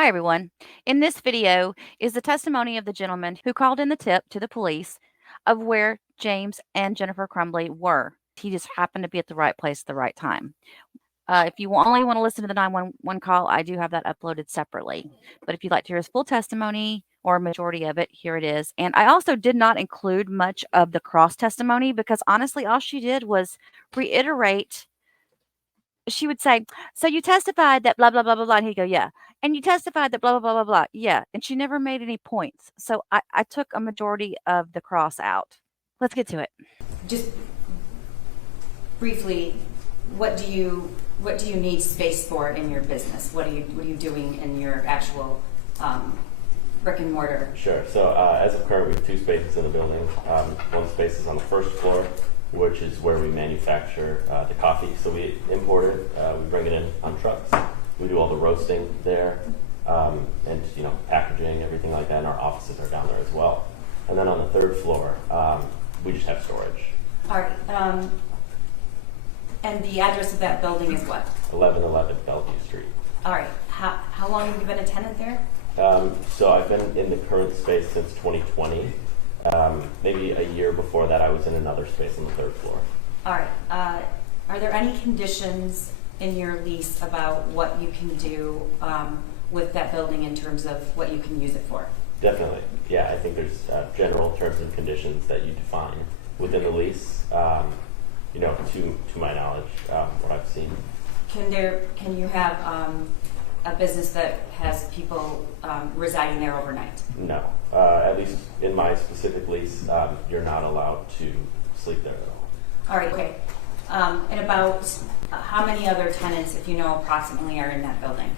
Hi, everyone. In this video is the testimony of the gentleman who called in the tip to the police of where James and Jennifer Crumbley were. He just happened to be at the right place at the right time. If you only want to listen to the 911 call, I do have that uploaded separately. But if you'd like to hear his full testimony or a majority of it, here it is. And I also did not include much of the cross testimony because honestly, all she did was reiterate. She would say, "So you testified that blah, blah, blah, blah, blah." And he'd go, "Yeah. And you testified that blah, blah, blah, blah, blah." Yeah. And she never made any points. So I took a majority of the cross out. Let's get to it. Just briefly, what do you need space for in your business? What are you doing in your actual brick and mortar? Sure. So as of current, we have two spaces in the building. One space is on the first floor, which is where we manufacture the coffee. So we import it, we bring it in on trucks. We do all the roasting there, and packaging, everything like that. And our offices are down there as well. And then on the third floor, we just have storage. All right. And the address of that building is what? 1111 Bellevue Street. All right. How long have you been a tenant there? So I've been in the current space since 2020. Maybe a year before that, I was in another space on the third floor. All right. Are there any conditions in your lease about what you can do with that building in terms of what you can use it for? Definitely. Yeah, I think there's general terms and conditions that you define within the lease. To my knowledge, what I've seen. Can you have a business that has people residing there overnight? No. At least in my specific lease, you're not allowed to sleep there at all. All right, okay. And about how many other tenants, if you know approximately, are in that building?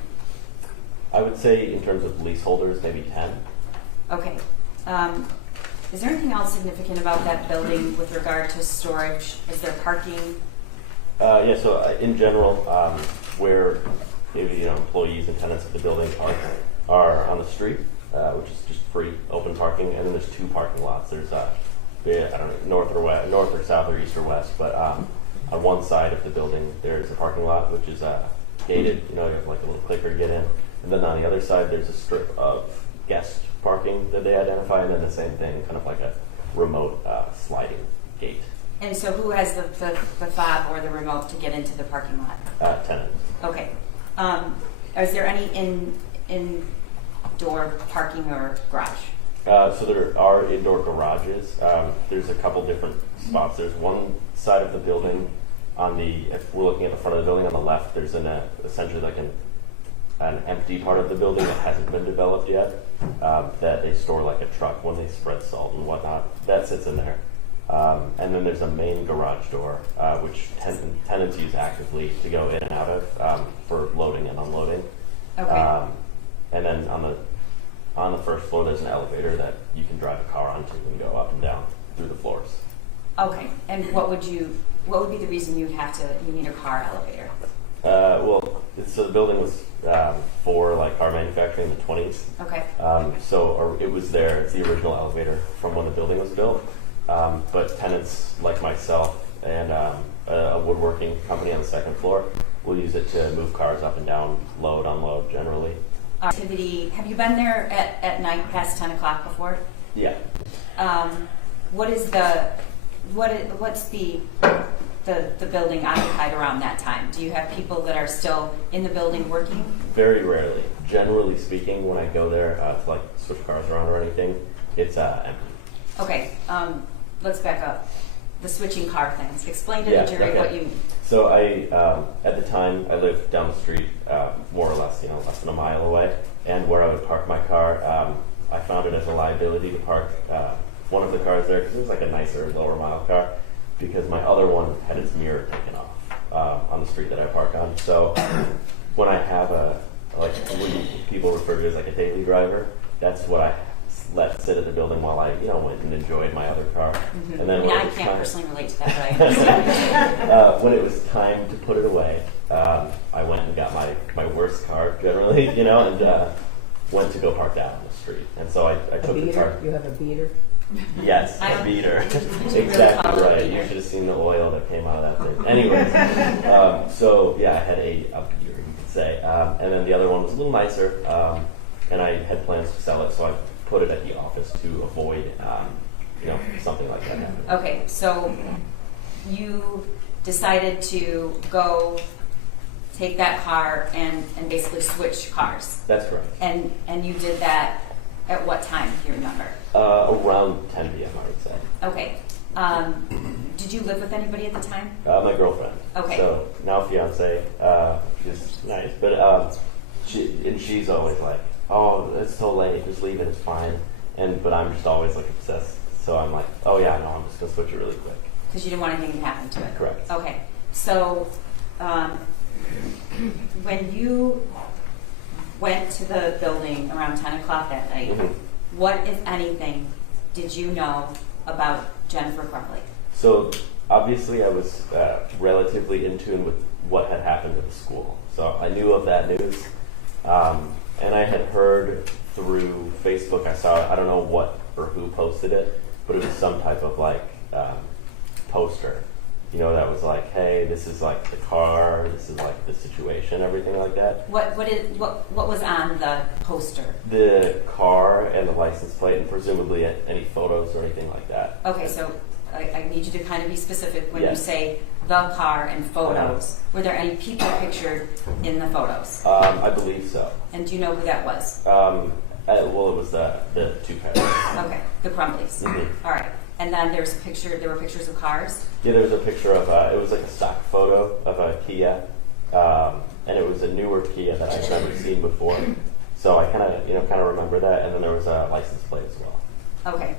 I would say in terms of leaseholders, maybe 10. Okay. Is there anything else significant about that building with regard to storage? Is there parking? So in general, where maybe employees and tenants of the building are on the street, which is just free open parking, and then there's two parking lots. There's I don't know, north or south or east or west, but on one side of the building there's a parking lot which is gated. You have like a little clicker to get in, and then on the other side there's a strip of guest parking that they identify, and then the same thing, kind of like a remote sliding gate. And so who has the fob or the remote to get into the parking lot? Tenants. Okay. Is there any indoor parking or garage? So there are indoor garages. There's a couple different spots. There's one side of the building if we're looking at the front of the building on the left, there's essentially like an empty part of the building that hasn't been developed yet, that they store like a truck when they spread salt and whatnot. That sits in there. And then there's a main garage door, which tenants use actively to go in and out of for loading and unloading. Okay. And then on the first floor, there's an elevator that you can drive a car onto and go up and down through the floors. Okay. And what would be the reason you need a car elevator? So the building was for like car manufacturing in the 20s. Okay. So it was there. It's the original elevator from when the building was built. But tenants like myself and a woodworking company on the second floor will use it to move cars up and down, load, unload, generally. Activity. Have you been there at night past 10 o'clock before? Yeah. What's the building occupied around that time? Do you have people that are still in the building working? Very rarely. Generally speaking, when I go there to like switch cars around or anything, it's empty. Okay. Let's back up. The switching car things. Explain to the jury what you. So I, at the time, I lived down the street, more or less, less than a mile away, and where I would park my car, I found it as a liability to park one of the cars there because it was like a nicer, lower mile car, because my other one had its mirror taken off on the street that I park on. So when I have what people refer to as like a daily driver, that's what I let sit at the building while I, went and enjoyed my other car. Mm-hmm. And then I can't personally relate to that, but I understand. When it was time to put it away, I went and got my worst car, generally, and went to go park down on the street. And so I took the car. You have a beater? Yes, a beater. Exactly right. You should have seen the oil that came out of that thing. Anyways, so yeah, I had a beater, you could say. And then the other one was a little nicer, and I had plans to sell it, so I put it at the office to avoid, something like that happening. Okay, so you decided to go take that car and basically switch cars. That's correct. And you did that at what time, do you remember? Around 10 p.m., I would say. Okay. Did you live with anybody at the time? My girlfriend. Okay. So now fiance, is nice, but she's always like, "Oh, it's so late. Just leave it. It's fine." But I'm just always like obsessed. So I'm like, "Oh yeah, no, I'm just gonna switch it really quick." Because you didn't want anything to happen to it. Correct. Okay. So when you went to the building around 10 o'clock that night, what, if anything, did you know about Jennifer Crumbley? So obviously I was relatively in tune with what had happened at the school. So I knew of that news. And I had heard through Facebook, I don't know what or who posted it, but it was some type of poster, that was like, hey, this is like the car, this is like the situation, everything like that. What was on the poster? The car and the license plate, and presumably any photos or anything like that. Okay, so I need you to kind of be specific when you Yes. say the car and photos. Were there any people pictured in the photos? I believe so. And do you know who that was? Well, it was the two parents. Okay, the Crumbleys. Mm-hmm. All right. And then there were pictures of cars? Yeah, there was a picture of, it was like a stock photo of a Kia, and it was a newer Kia that I'd never seen before. So I kind of remember that, and then there was a license plate as well. Okay.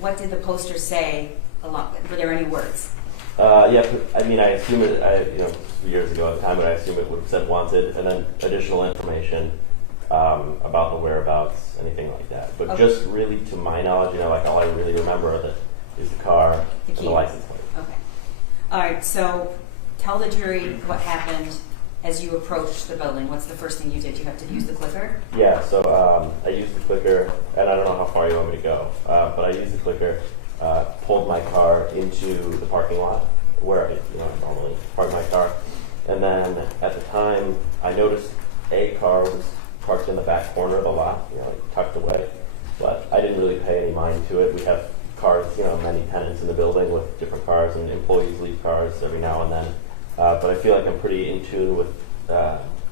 What did the poster say? Were there any words? Yeah, I mean, I assume it, years ago at the time, but I assume it would have said wanted, and then additional information about the whereabouts, anything like that. But just really, to my knowledge, all I really remember is the car and the license plate. Okay. All right, so tell the jury what happened as you approached the building. What's the first thing you did? You have to use the clicker? Yeah, so I used the clicker, and I don't know how far you want me to go, but I used the clicker, pulled my car into the parking lot where I normally park my car, and then at the time I noticed a car was parked in the back corner of the lot, tucked away, but I didn't really pay any mind to it. We have cars, many tenants in the building with different cars, and employees leave cars every now and then. But I feel like I'm pretty in tune with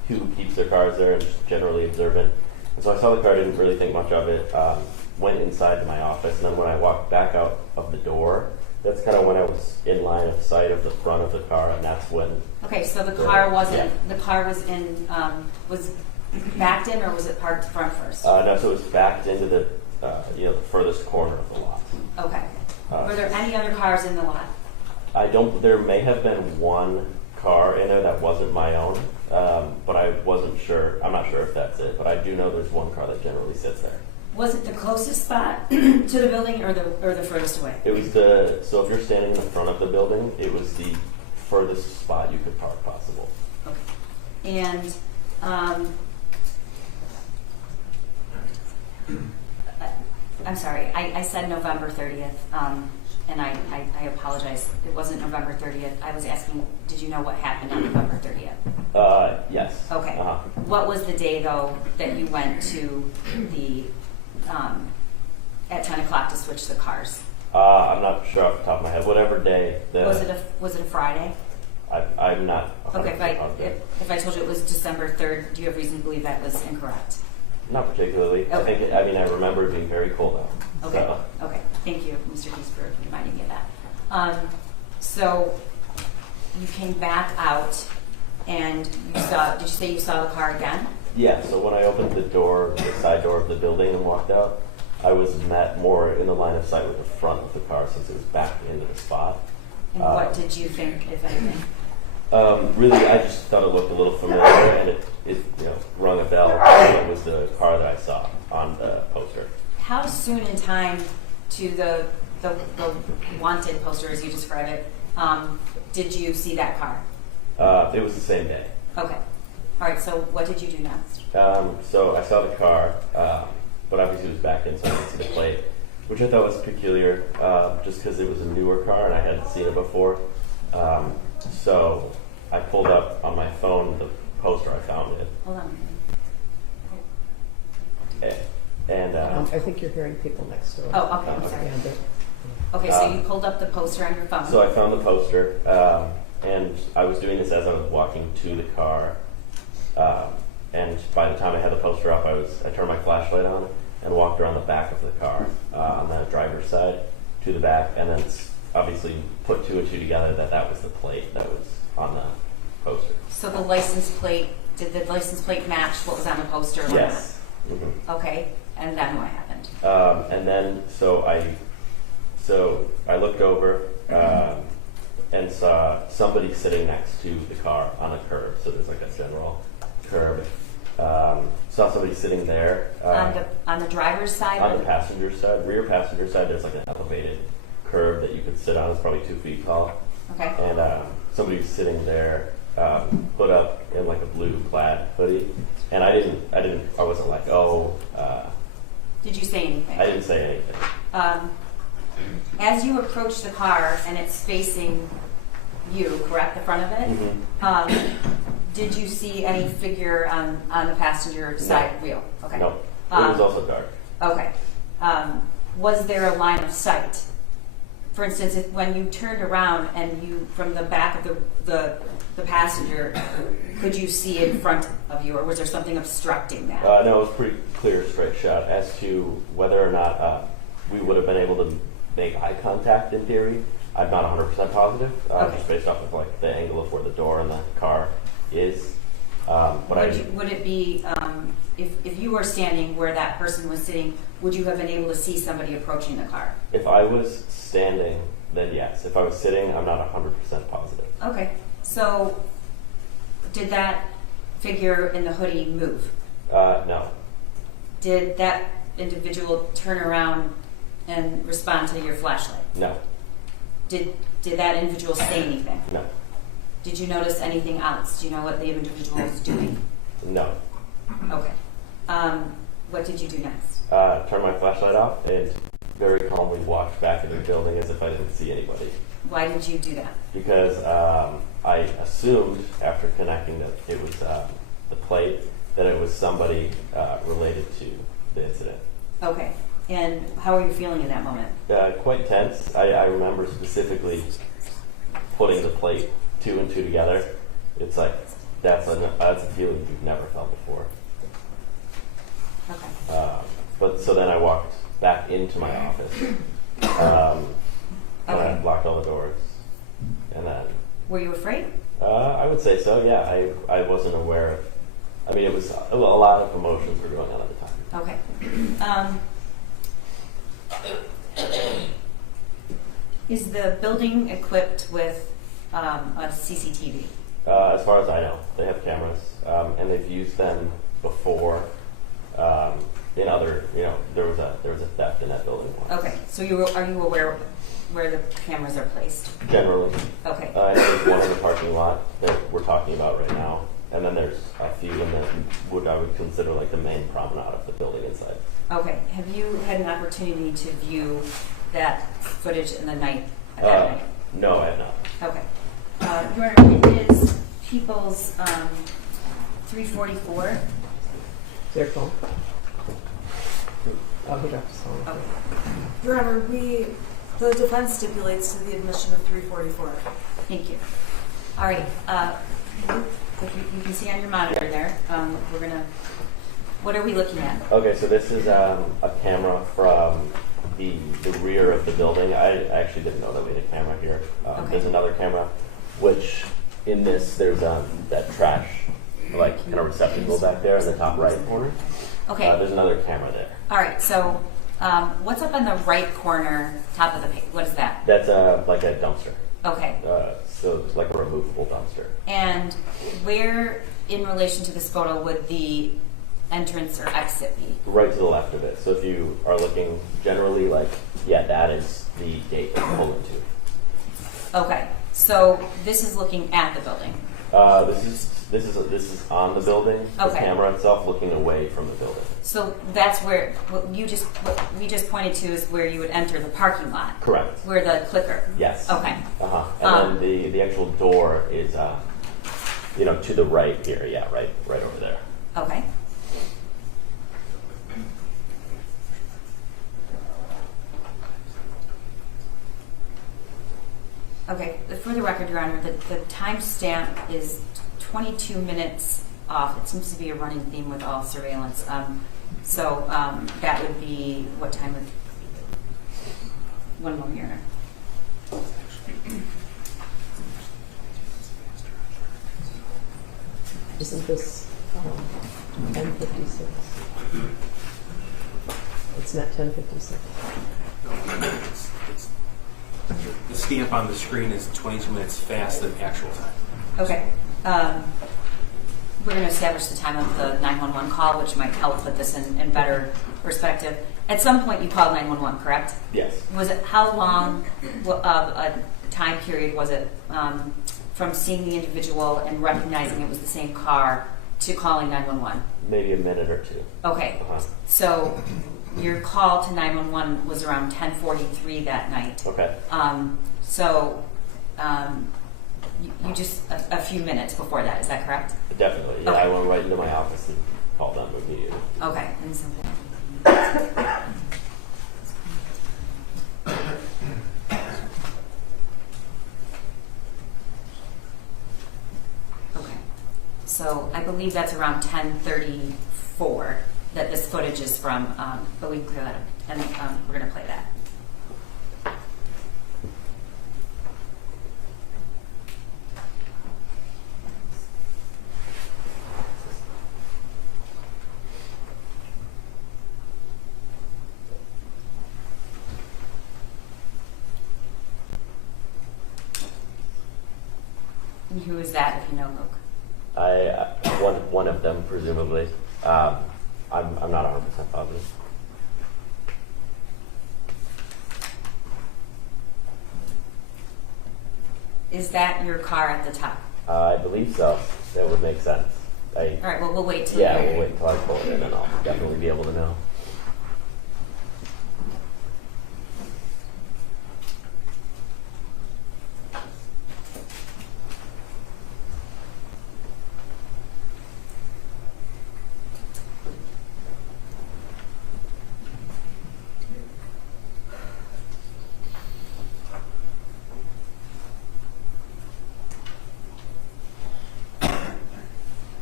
who keeps their cars there and just generally observant. And so I saw the car, didn't really think much of it, went inside to my office, and then when I walked back out of the door, that's kind of when I was in line of sight of the front of the car, and that's when... Okay, so the car wasn't, yeah. the car was in, was backed in, or was it parked front first? No, so it was backed into the the furthest corner of the lot. Okay. Were there any other cars in the lot? There may have been one car in there that wasn't my own, but I wasn't sure. I'm not sure if that's it, but I do know there's one car that generally sits there. Was it the closest spot to the building, or the furthest away? It was so if you're standing in the front of the building, it was the furthest spot you could park possible. Okay. And I'm sorry, I said November 30th, and I apologize. It wasn't November 30th. I was asking, did you know what happened on November 30th? Yes. Okay. What was the day, though, that you went to the at 10 o'clock to switch the cars? I'm not sure off the top of my head. Whatever day. Was it a Friday? I'm not. Okay. If I told you it was December 3rd, do you have reason to believe that was incorrect? Not particularly. Okay. I remember it being very cold out. Okay. So. Okay. Thank you, Mr. Keys, for reminding me of that. So you came back out, and you saw. Did you say you saw the car again? Yeah. So when I opened the side door of the building, and walked out, I was met more in the line of sight with the front of the car, since it was backed into the spot. And what did you think, if anything? Really, I just thought it looked a little familiar, and it rung a bell. It was the car that I saw on the poster. How soon in time to the wanted poster, as you describe it, did you see that car? It was the same day. Okay. All right. So what did you do next? So I saw the car, but but obviously it was back in, so I didn't see the plate, which I thought was peculiar, just because it was a newer car and I hadn't seen it before. So I pulled up on my phone the poster I found it. Hold on. And I think you're hearing people next door. Oh, okay, I'm sorry. Yeah, Okay, so you pulled up the poster on your phone. so I found the poster, and I was doing this as I was walking to the car. And by the time I had the poster up, I turned my flashlight on and walked around the back of the car on the driver's side to the back, and then obviously put two and two together that was the plate that was on the poster. So the license plate, did the license plate match what was on the poster? Or Yes. Mm-hmm. not? Okay, and then what happened? And then so I looked over and saw somebody sitting next to the car on a curb. So there's like a general curb. Saw somebody sitting there On the driver's side? on the passenger side, rear passenger side. There's like an elevated curb that you could sit on. It's probably 2 feet tall. Okay. And somebody was sitting there, put up in like a blue plaid hoodie, and I wasn't like, oh. Did you say anything? I didn't say anything. As you approach the car and it's facing you, correct, the front of it? Mm-hmm. Did you see any figure on the passenger side wheel? Okay. No, it was also dark. Okay. Was there a line of sight? For instance, when you turned around and you, from the back of the passenger, could you see in front of you, or was there something obstructing that? No, it was a pretty clear, straight shot. As to whether or not we would have been able to make eye contact in theory, I'm not 100% positive, Okay. just based off of like the angle of where the door and the car is. But would it be, if you were standing where that person was sitting, would you have been able to see somebody approaching the car? if I was standing, then yes. If I was sitting, I'm not 100% positive. Okay. So, did that figure in the hoodie move? No. Did that individual turn around and respond to your flashlight? No. Did that individual say anything? No. Did you notice anything else? Do you know what the individual was doing? No. Okay. What did you do next? Turned my flashlight off and very calmly walked back into the building as if I didn't see anybody. Why did you do that? Because I assumed after connecting that it was the plate that it was somebody related to the incident. Okay. And how are you feeling in that moment? Quite tense. I remember specifically putting the plate 2 and 2 together. It's like that's a feeling you've never felt before. Okay. But so then I walked back into my office. And I locked all the doors. And then. Were you afraid? I would say so. Yeah, I wasn't aware of. I mean, it was a lot of emotions were going on at the time. Okay. Is the building equipped with a CCTV? As far as I know, they have cameras, and they've used them before. In other, there was a theft in that building once. Okay. So are you aware where the cameras are placed? Generally. Okay. And there's one in the parking lot that we're talking about right now, and then there's a few in what I would consider like the main promenade of the building inside. Okay. Have you had an opportunity to view that footage in the night? No, I have not. Okay. Your Honor, it is People's 344. Their phone. Oh, he dropped his phone. Okay. Your Honor, the defense stipulates to the admission of 344. Thank you. All right. If you can see on your monitor there, what are we looking at? Okay, so this is a camera from the rear of the building. I actually didn't know that we had a camera here. Okay. There's another camera, which in this there's that trash like kind of receptacle back there in the top right corner. Okay. There's another camera there. All right. So, what's up on the right corner, top of the page? What is that? That's like a dumpster. Okay. So it's like a removable dumpster. And where, in relation to this photo, would the entrance or exit be? Right to the left of it. So if you are looking generally, that is the gate that you pull into. Okay. So this is looking at the building. This is this is on the building. The Okay. camera itself looking away from the building. So that's where, what we just pointed to is where you would enter the parking lot, Correct. where the clicker. Yes. Okay. And then the actual door is, to the right here. Yeah, right over there. Okay. Okay, for the record, Your Honor, the timestamp is 22 minutes off. It seems to be a running theme with all surveillance. So that would be, what time would, one moment, Your Honor. Isn't this 10:56? It's not 10:56. The stamp on the screen is 22 minutes fast than actual time. Okay. We're going to establish the time of the 911 call, which might help put this in better perspective. At some point, you called 911, correct? Yes. Was it, how long of a time period was it from seeing the individual and recognizing it was the same car to calling 911? Maybe a minute or two. Okay. So your call to 911 was around 10:43 that night. Okay. You just a few minutes before that, is that correct? Definitely. Yeah, Okay. I went right into my office and called them immediately. Okay. And so, okay. So I believe that's around 10:34 that this footage is from, but we can clear that up, and we're going to play that. And who is that, if you know, Luke? One of them, presumably. I'm not 100% positive. Is that your car at the top? I believe so. That would make sense. All right, well, we'll wait till Yeah, you're... we'll wait until I pull it in and I'll definitely be able to know.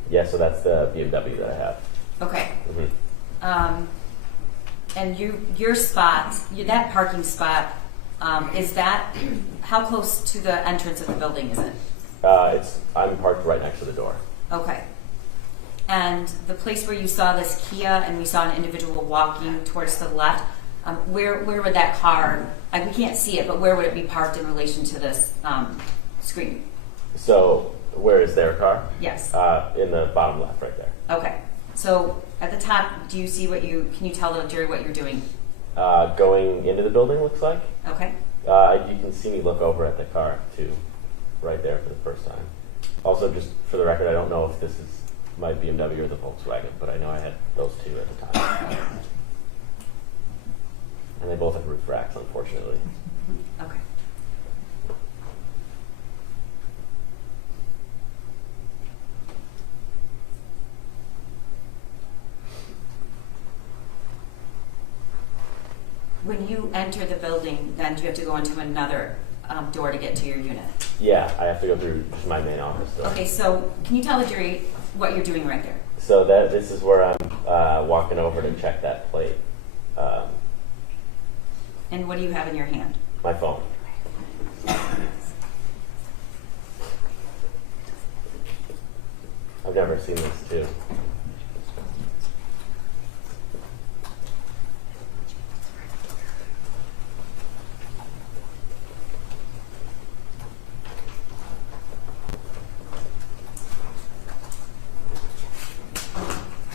Yeah, so that's the BMW that I have. Okay. Mm-hmm. And your spot, that parking spot, is that, how close to the entrance of the building is it? I'm parked right next to the door. Okay. And the place where you saw this Kia and we saw an individual walking towards the left, where would that car, we can't see it, but where would it be parked in relation to this screen? So where is their car? Yes. In the bottom left, right there. Okay. So at the top, do you see can you tell the jury what you're doing? Going into the building, looks like. Okay. You can see me look over at the car too, right there for the first time. Also, just for the record, I don't know if this is my BMW or the Volkswagen, but I know I had those two at the time. And they both have roof racks, unfortunately. Okay. When you enter the building, then do you have to go into another door to get to your unit? Yeah, I have to go through just my main office door. Okay, so can you tell the jury what you're doing right there? So this is where I'm walking over to check that plate. And what do you have in your hand? My phone. I've never seen this too.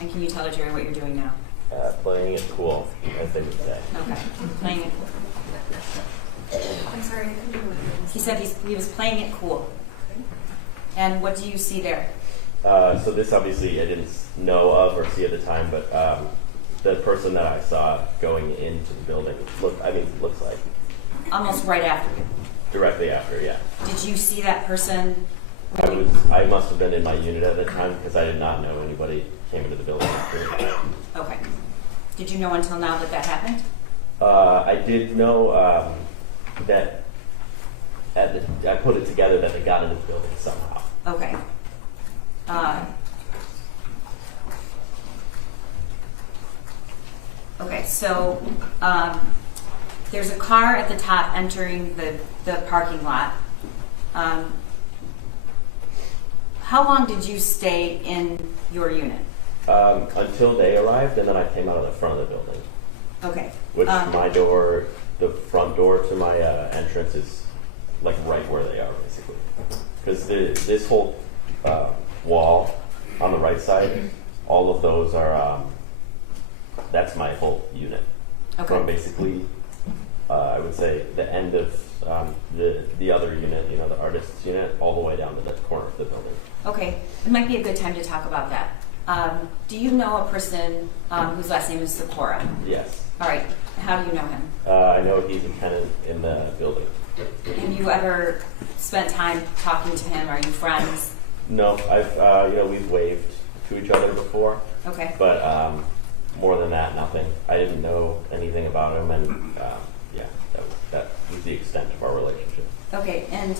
And can you tell the jury what you're doing now? Playing it cool, as they would say. Okay, playing it. I'm sorry, I couldn't hear what you He said he was playing it cool. And what do you see there? So this obviously I didn't know of or see at the time, but the person that I saw going into the building looks like Almost right after you. directly after, yeah. Did you see that person? I must have been in my unit at the time because I did not know anybody came into the building after me. Okay. Did you know until now that happened? I did know that I put it together that they got into the building somehow. Okay. Okay, so there's a car at the top entering the parking lot. How long did you stay in your unit? Until they arrived, and then I came out of the front of the building. Okay. Which my door, the front door to my entrance is like right where they are, basically. Because this whole wall on the right side, all of those are, that's my whole unit. Okay. From basically, I would say the end of the other unit, the artist's unit, all the way down to the corner of the building. Okay, it might be a good time to talk about that. Do you know a person whose last name is Sikora? Yes. All right, how do you know him? I know he's a tenant in the building. Have you ever spent time talking to him? Are you friends? No, we've waved to each other before. Okay. But more than that, nothing. I didn't know anything about him, and that was the extent of our relationship. Okay, and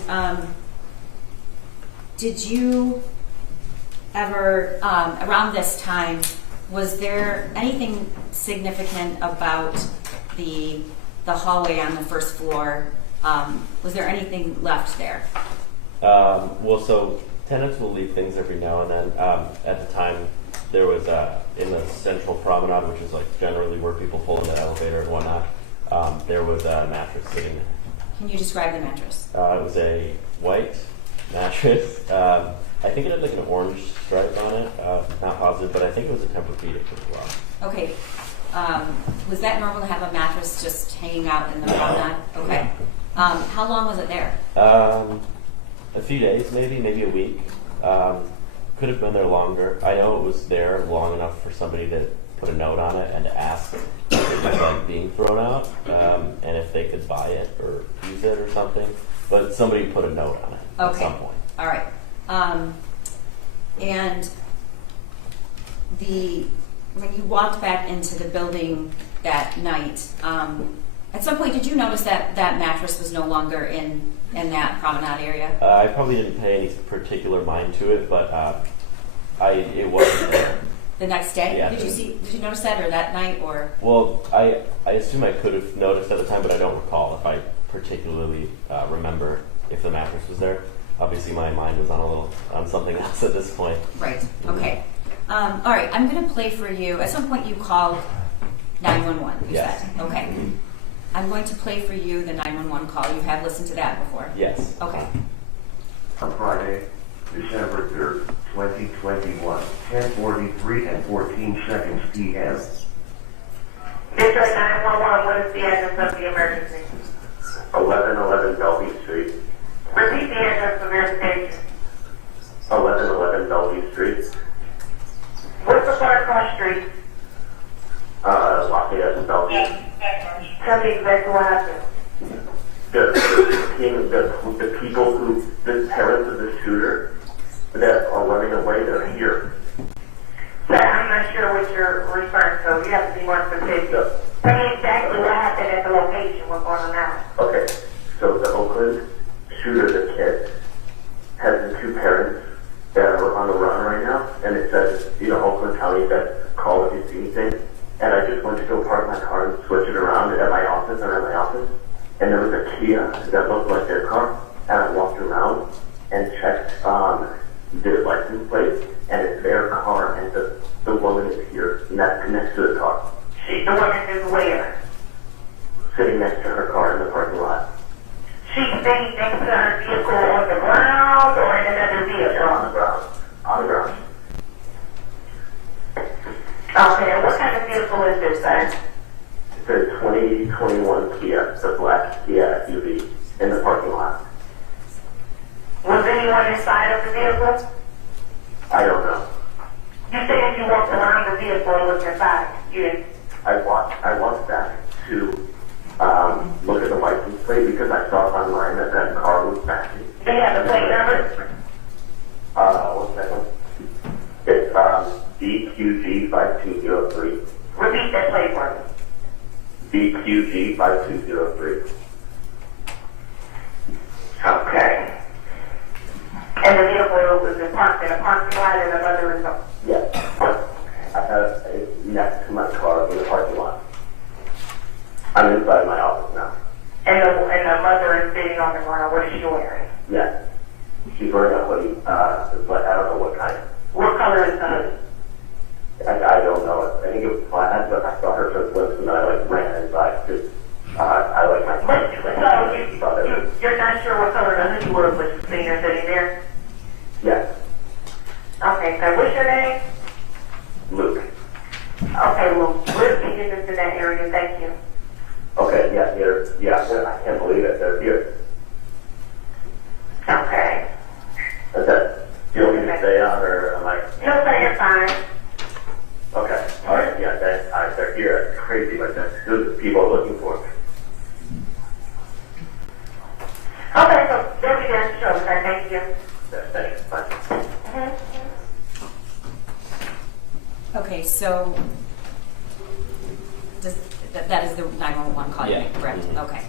did you ever, around this time, was there anything significant about the hallway on the first floor? Was there anything left there? So tenants will leave things every now and then. At the time, there was in the central promenade, which is like generally where people pull in the elevator and whatnot. There was a mattress sitting there. Can you describe the mattress? It was a white mattress. I think it had like an orange stripe on it. Not positive, but I think it was a Tempur-Pedic as well. Okay. Was that normal to have a mattress just hanging out in the promenade? Okay. How long was it there? A few days, maybe a week. Could have been there longer. I know it was there long enough for somebody to put a note on it and to ask if it was like being thrown out, and if they could buy it or use it or something. But somebody put a note on it at some point. All right. And when you walked back into the building that night, at some point did you notice that that mattress was no longer in that promenade area? I probably didn't pay any particular mind to it, but it wasn't there. The next day? Yeah. Did you notice that, or that night, or? Well, I assume I could have noticed at the time, but I don't recall if I particularly remember if the mattress was there. Obviously, my mind was on something else at this point. Right. Okay. All right. I'm going to play for you. At some point, you called 911. You Yes. said. Okay. Mhm. I'm going to play for you the 911 call. You have listened to that before. Yes. Okay. On Friday, December 3rd, 2021, 10:43 and 14 seconds p.m. Detroit 911, what is the address of the emergency? 1111 Bellevue Street. Repeat the address of verification. 1111 Bellevue Street. What's the part across street? Lafayette and Bellevue. Tell me exactly what happened. The people the parents of the shooter that are running away, they're here. Sir, I'm not sure what you're referring to. You have to be more specific. Tell me exactly what happened at the location. What's going on now? Okay, so the Oakland shooter, the kid, has the two parents that are on the run right now, and it says, Oakland County said, call if you see anything. And I just went to go park my car and switch it around at my office, and there was a Kia that looked like their car, and I walked around and checked the license plate, and it's their car, and the woman is here, next to the car. The woman is where? Sitting next to her car in the parking lot. She's staying next to her vehicle on the ground or in another vehicle? On the ground. On the ground. Okay, and what kind of vehicle is this, sir? It's a 2021 Kia, the black Kia SUV, in the parking lot. Was anyone inside of the vehicle? I don't know. You said that you walked around the vehicle and looked inside. You didn't. I walked back to look at the license plate because I saw online that that car was backing. Do you have the plate number? 1 second. It's DQG 5203. Repeat that plate for me. DQG 5203. Okay. And the vehicle was parked in a parking lot and the mother is up. Yeah. I have it next to my car in the parking lot. I'm inside my office now. And the mother is sitting on the ground. What is she wearing? Yeah. She's wearing a hoodie, but I don't know what kind. What color is the hoodie? I don't know. I think it was plaid, but I saw her for glimpse and I ran inside because I like my But, so you're not sure what color the hoodie was, but you've seen her sitting there? Yeah. Okay, so what's your name? Luke. Okay, well, we're taking this to that area. Thank you. Okay, yeah, I can't believe it. They're here. Okay. Okay. Do you want me to stay on or am I? No, sir, you're fine. Okay. All right, yeah, they're here. It's crazy, like that. There's people looking for me. Okay, so they'll be there to show us. Thank you. Yeah, thanks. Bye. Okay, so that is the 911 call you Yeah. made, correct? Mhm. Okay.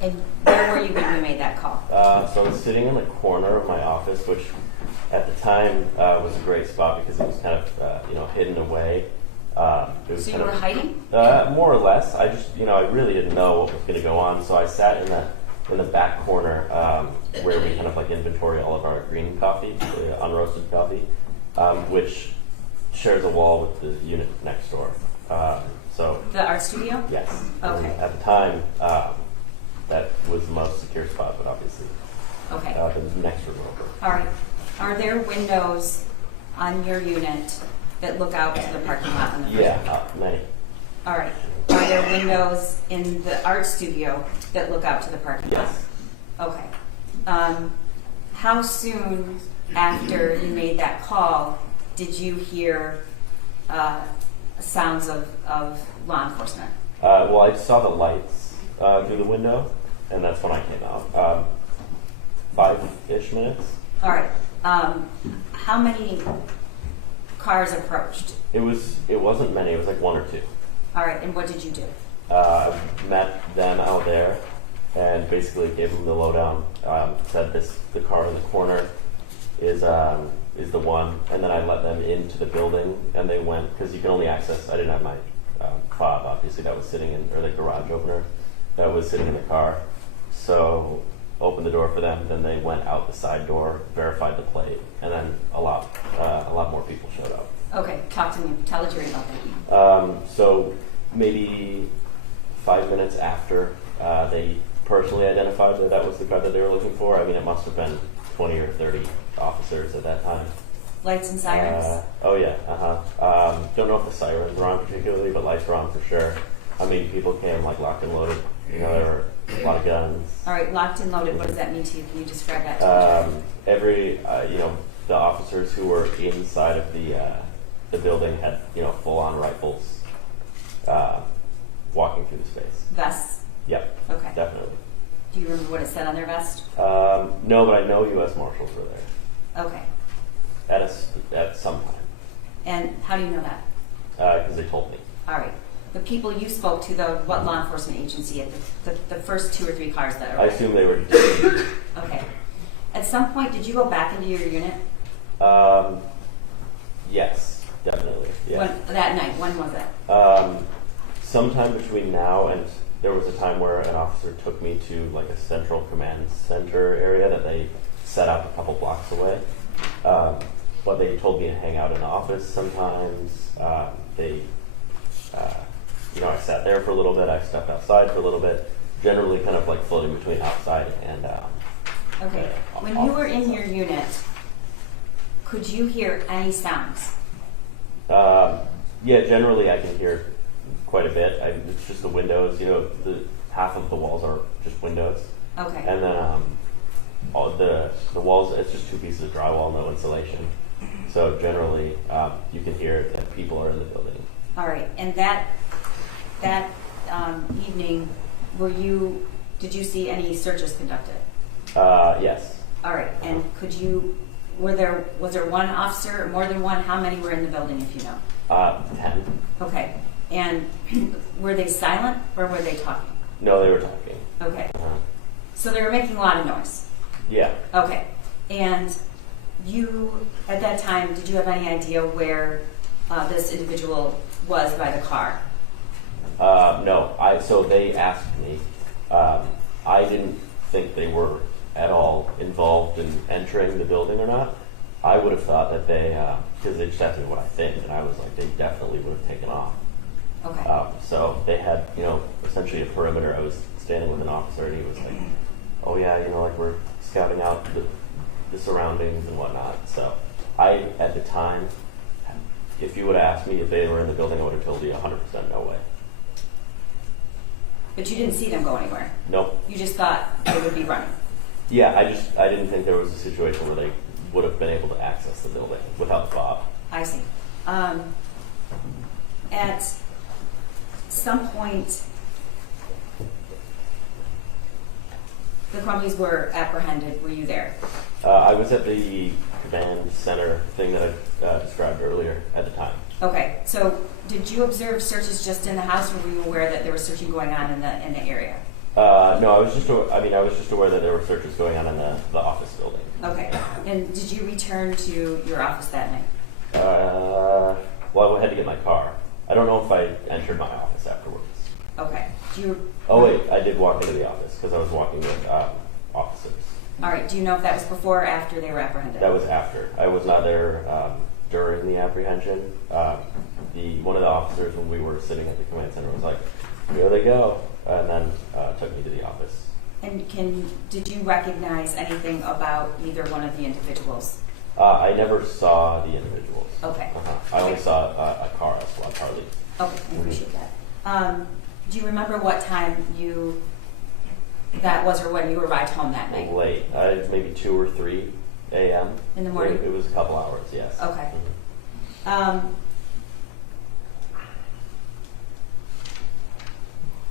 And where were you when you made that call? So I was sitting in the corner of my office, which at the time was a great spot because it was kind of hidden away. It was So you kind were of, hiding? more or less. I just I really didn't know what was going to go on, so I sat in the back corner where we kind of like inventory all of our green coffee, unroasted coffee, which shares a wall with the unit next door. So The art studio? yes. Okay. And at the time, that was the most secure spot, but obviously Okay. the next room over. All right. Are there windows on your unit that look out to the parking lot in the first Yeah, many. All right. Are there windows in the art studio that look out to the parking lot? Yes. Okay. How soon after you made that call did you hear sounds of law enforcement? Well, I saw the lights through the window, and that's when I came out. 5-ish minutes. All right. How many cars approached? It wasn't many. It was like 1 or 2. All right. And what did you do? I met them out there and basically gave them the lowdown. Said the car in the corner is the one, and then I let them into the building, and they went because you can only access. I didn't have my fob, obviously, that was sitting in, or the garage opener that was sitting in the car. So opened the door for them. Then they went out the side door, verified the plate, and then a lot more people showed up. Okay. Talk to me. Tell the jury about that. So maybe 5 minutes after they personally identified that was the car that they were looking for. I mean, it must have been 20 or 30 officers at that time. Lights and sirens? Oh yeah, don't know if the sirens were on particularly, but lights were on for sure. I mean, people came like locked and loaded. There were a lot of guns. All right, locked and loaded. What does that mean to you? Can you describe that to me? The officers who were inside of the building had full-on rifles, walking through the space. Vests? Yep. Okay. Definitely. Do you remember what it said on their vest? No, but I know U.S. Marshals were there Okay. at some time And how do you know that? because they told me. All right. The people you spoke to, what law enforcement agency at the first 2 or 3 cars that are I assume they were. Okay. At some point, did you go back into your unit? Yes, definitely. Yeah. That night. When was it? Sometime between now and there was a time where an officer took me to like a central command center area that they set up a couple blocks away. But they told me to hang out in the office sometimes. I sat there for a little bit. I stepped outside for a little bit. Generally, kind of like floating between outside and. Okay. When you were in your unit, could you hear any sounds? Yeah, generally I can hear quite a bit. It's just the windows. The half of the walls are just windows, Okay. and then all the walls. It's just 2 pieces of drywall, no insulation. So generally, you can hear that people are in the building. All right, and that evening, did you see any searches conducted? Yes. All right, and was there one officer or more than one? How many were in the building, if you know? 10. Okay, and were they silent or were they talking? No, they were talking. Okay, so they were making a lot of noise. Yeah. Okay, and you, at that time, did you have any idea where this individual was by the car? No. So they asked me. I didn't think they were at all involved in entering the building or not. I would have thought that they, because they just asked me what I think, and I was like, they definitely would have taken off. Okay. So they had, essentially a perimeter. I was standing with an officer, and he was like, "Oh yeah, like we're scouting out the surroundings and whatnot." So I, at the time, if you would have asked me if they were in the building, I would have told you 100% no way. But you didn't see them go anywhere? Nope. You just thought they would be running? Yeah, I didn't think there was a situation where they would have been able to access the building without the fob. I see. At some point, the Crumbleys were apprehended. Were you there? I was at the command center thing that I described earlier at the time. Okay, so did you observe searches just in the house, or were you aware that there was searching going on in the area? No, I was just aware that there were searches going on in the office building. Okay, and did you return to your office that night? Well, I had to get my car. I don't know if I entered my office afterwards. Okay. Oh wait, I did walk into the office because I was walking with officers. All right. Do you know if that was before or after they were apprehended? That was after. I was not there during the apprehension. One of the officers, when we were sitting at the command center, was like, "Here they go," and then took me to the office. And did you recognize anything about either one of the individuals? I never saw the individuals. Okay. I only saw a car, a squad car leave. Okay, I appreciate that. Do you remember what time that was, or when you arrived home that night? Late, maybe 2 or 3 a.m. In the morning? It was a couple hours, yes. Okay.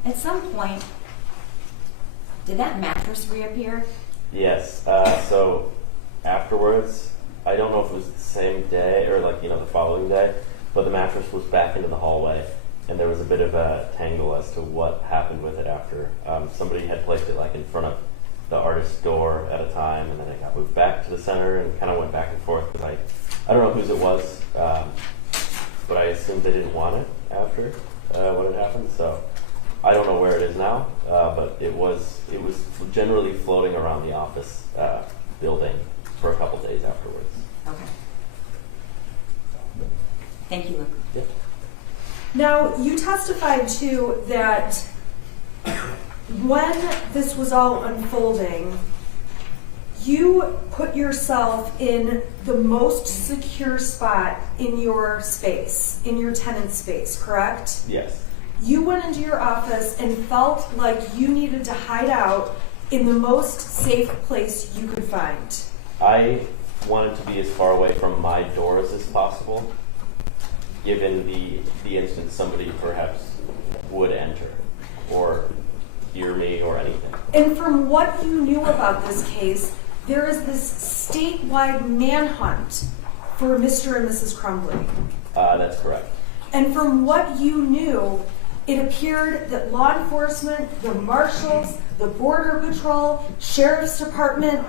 At some point, did that mattress reappear? Yes. So afterwards, I don't know if it was the same day or the following day, but the mattress was back into the hallway, and there was a bit of a tangle as to what happened with it after. Somebody had placed it in front of the artist's door at a time, and then it got moved back to the center and kind of went back and forth. Because I don't know whose it was, but I assumed they didn't want it after what had happened. So I don't know where it is now, but it was generally floating around the office building for a couple days afterwards. Okay. Thank you, Luke. Yep. Now, you testified too that when this was all unfolding, you put yourself in the most secure spot in your space, in your tenant space, correct? Yes. You went into your office and felt like you needed to hide out in the most safe place you could find. I wanted to be as far away from my doors as possible, given the instance somebody perhaps would enter or hear me or anything. And from what you knew about this case, there is this statewide manhunt for Mr. and Mrs. Crumbley. That's correct. And from what you knew, it appeared that law enforcement, the marshals, the Border Patrol, Sheriff's Department,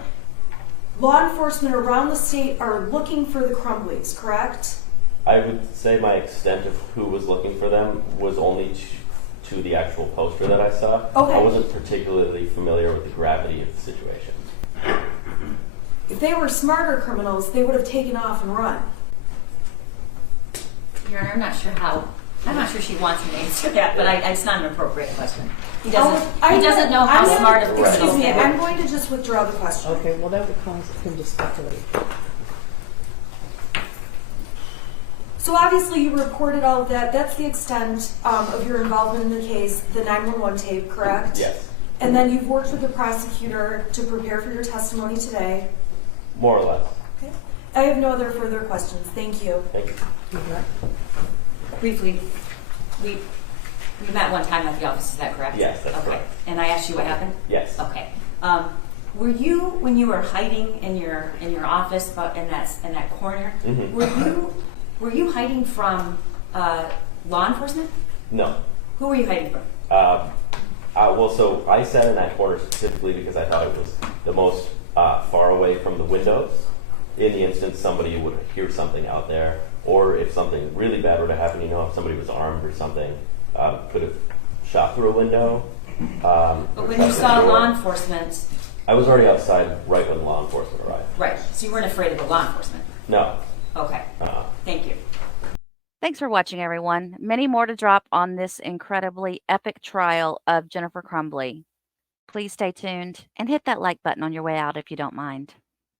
law enforcement around the state are looking for the Crumbleys, correct? I would say my extent of who was looking for them was only to the actual poster that I saw. Okay. I wasn't particularly familiar with the gravity of the situation. If they were smarter criminals, they would have taken off and run. Your Honor, I'm not sure she wants me to answer that, but it's not an appropriate question. He I doesn't know how smart of criminals Excuse me, they I'm were. going to just withdraw the question. Okay, well, that would cause him to speculate. So obviously you reported all of that. That's the extent of your involvement in the case, the 911 tape, correct? Yes. And then you've worked with the prosecutor to prepare for your testimony today. More or less. Okay. I have no other further questions. Thank you. Thank you. Briefly, we met one time at the office, is that correct? Yes, that's okay. correct. And I asked you what happened? Yes. Okay. Were you, when you were hiding in your office, about in that corner, Mhm. were you hiding from law enforcement? No. Who were you hiding from? Well, so I sat in that corner specifically because I thought it was the most far away from the windows. In the instance somebody would hear something out there, or if something really bad were to happen, if somebody was armed or something, could have shot through a window. But when you saw law enforcement, I was already outside right when law enforcement arrived. right? So you weren't afraid of the law enforcement. No. Okay. Thank you. Thanks for watching, everyone. Many more to drop on this incredibly epic trial of Jennifer Crumbley. Please stay tuned and hit that like button on your way out if you don't mind.